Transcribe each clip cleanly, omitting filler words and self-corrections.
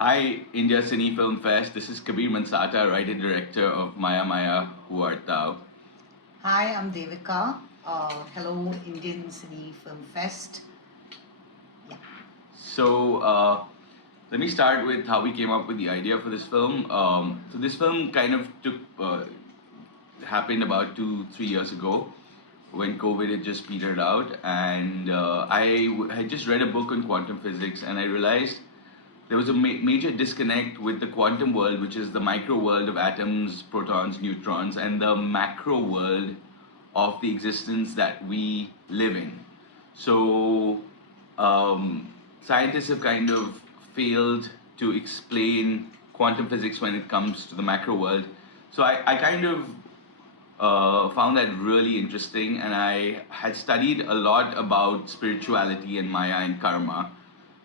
Hi, India Cine Film Fest. This is Kabir Mansata, writer-director of Maya Maya, Who Art Thou? Hi, I'm Devika. Hello, Indian Cine Film Fest. Yeah. So, let me start with how we came up with the idea for this film. So this film kind of happened about 3 years ago when COVID had just petered out, and had just read a book on quantum physics, and I realized there was a major disconnect with the quantum world, which is the micro world of atoms, protons, neutrons, and the macro world of the existence that we live in. So, scientists have kind of failed to explain quantum physics when it comes to the macro world. So, I kind of found that really interesting, and I had studied a lot about spirituality and Maya and karma.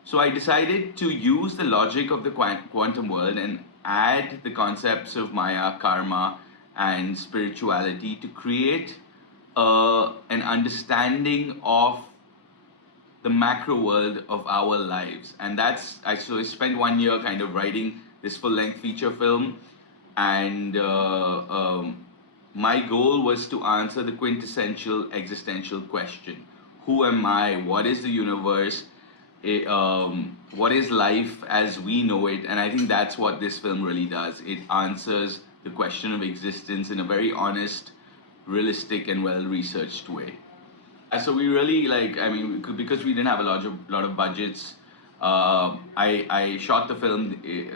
So I decided to use the logic of the quantum world and add the concepts of Maya, karma, and spirituality to create an understanding of the macro world of our lives. And I spent 1 year kind of writing this full length feature film, and my goal was to answer the quintessential existential question: who am I? What is the universe? What is life as we know it? And I think that's what this film really does. It answers the question of existence in a very honest, realistic, and well researched way. So we really because we didn't have lot of budgets. I shot the film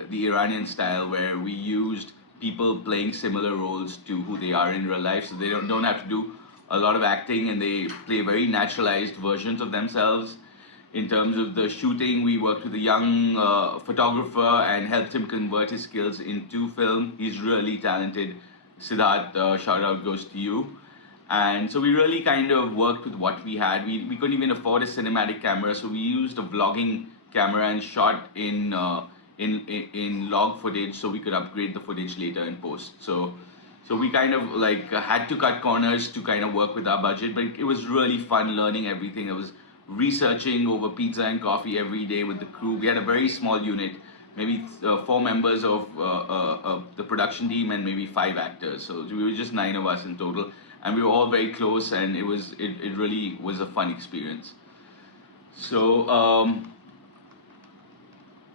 the Iranian style, where we used people playing similar roles to who they are in real life, so they don't have to do a lot of acting, and they play very naturalized versions of themselves. In terms of the shooting, we worked with a young photographer and helped him convert his skills into film. He's really talented. Siddharth, shout out goes to you. And so we really kind of worked with what we had. We couldn't even afford a cinematic camera, so we used a vlogging camera and shot in log footage, so we could upgrade the footage later in post. So we kind of had to cut corners to kind of work with our budget, but it was really fun learning everything. I was researching over pizza and coffee every day with the crew. We had a very small unit, maybe 4 members of the production team and maybe 5 actors. So we were just 9 of us in total, and we were all very close, and it really was a fun experience. So.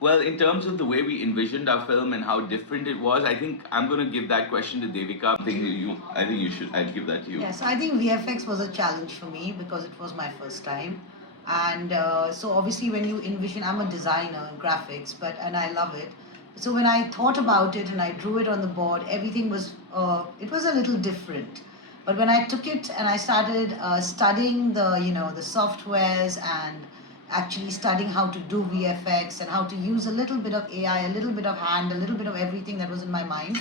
Well, in terms of the way we envisioned our film and how different it was, I think I'm going to give that question to Devika. I think you should. I'd give that to you. Yes, I think VFX was a challenge for me because it was my first time. And so obviously when you envision, I'm a designer, graphics, and I love it. So when I thought about it and I drew it on the board, everything was, it was a little different. But when I took it and I started studying the softwares and actually studying how to do VFX and how to use a little bit of AI, a little bit of hand, a little bit of everything that was in my mind.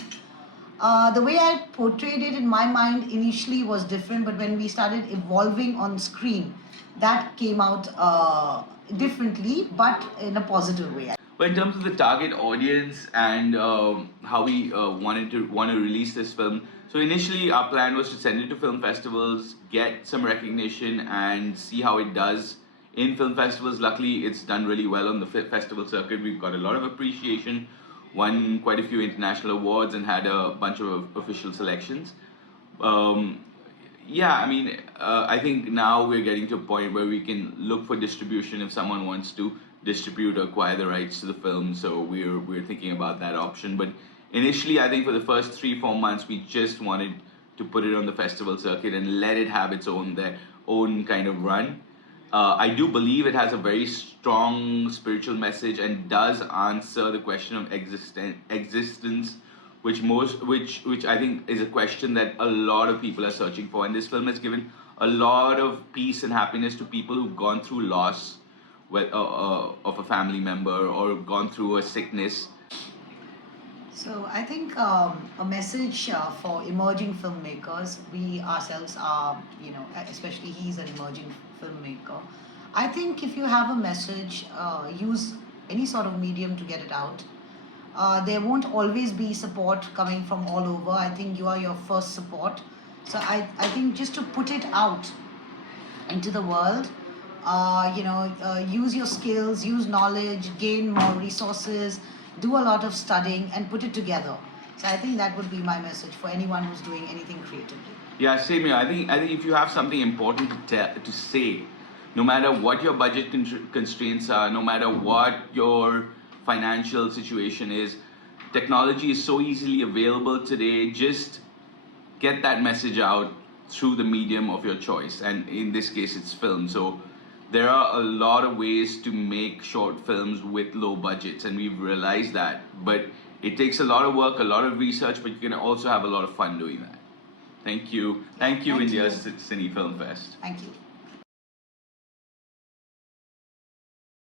The way I portrayed it in my mind initially was different, but when we started evolving on screen, that came out differently, but in a positive way. But in terms of the target audience and how we want to release this film, so initially our plan was to send it to film festivals, get some recognition, and see how it does in film festivals. Luckily, it's done really well on the festival circuit. We've got a lot of appreciation, won quite a few international awards, and had a bunch of official selections. Yeah, I mean, I think now we're getting to a point where we can look for distribution if someone wants to distribute or acquire the rights to the film. So we're thinking about that option. But initially, I think for the first 3-4 months, we just wanted to put it on the festival circuit and let it have its own kind of run. I do believe it has a very strong spiritual message and does answer the question of existence, which I think is a question that a lot of people are searching for. And this film has given a lot of peace and happiness to people who've gone through loss of a family member or gone through a sickness. So I think a message for emerging filmmakers. We ourselves are, especially he's an emerging filmmaker. I think if you have a message, use any sort of medium to get it out. There won't always be support coming from all over. I think you are your first support. So I think just to put it out into the world, use your skills, use knowledge, gain more resources, do a lot of studying, and put it together. So I think that would be my message for anyone who's doing anything creatively. Yeah, same here. I think if you have something important to say, no matter what your budget constraints are, no matter what your financial situation is, technology is so easily available today. Just get that message out through the medium of your choice, and in this case, it's film. So there are a lot of ways to make short films with low budgets, and we've realized that. But it takes a lot of work, a lot of research, but you can also have a lot of fun doing that. Thank you. Thank you, Thank India you. Cine Film Fest. Thank you.